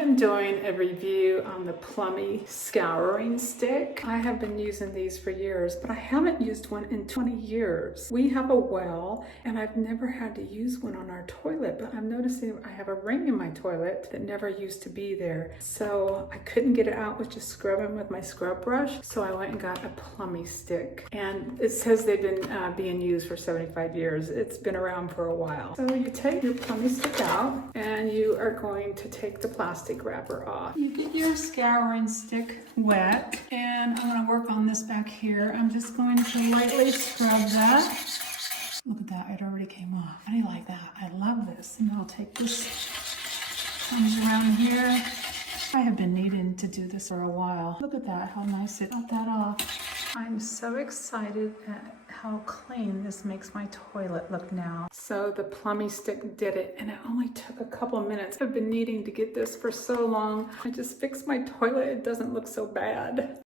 am doing a review on the Pumie Scouring Stick. I have been using these for years, but I haven't used one in 20 years. We have a well, and I've never had to use one on our toilet, but I'm noticing I have a ring in my toilet that never used to be there. So I couldn't get it out with just scrubbing with my scrub brush, so I went and got a Pumie stick. And it says they've been being used for 75 years. It's been around for a while. So you take your Pumie stick out, and you are going to take the plastic wrapper off. You get your scouring stick wet, and I'm going to work on this back here. I'm just going to lightly scrub that. Look at that, it already came off. I like that. I love this. And I'll take this, comes around here. I have been needing to do this for a while. Look at that, how nice it got that off. I'm so excited at how clean this makes my toilet look now. So the Pumie stick did it, and it only took a couple minutes. I've been needing to get this for so long. I just fixed my toilet. It doesn't look so bad.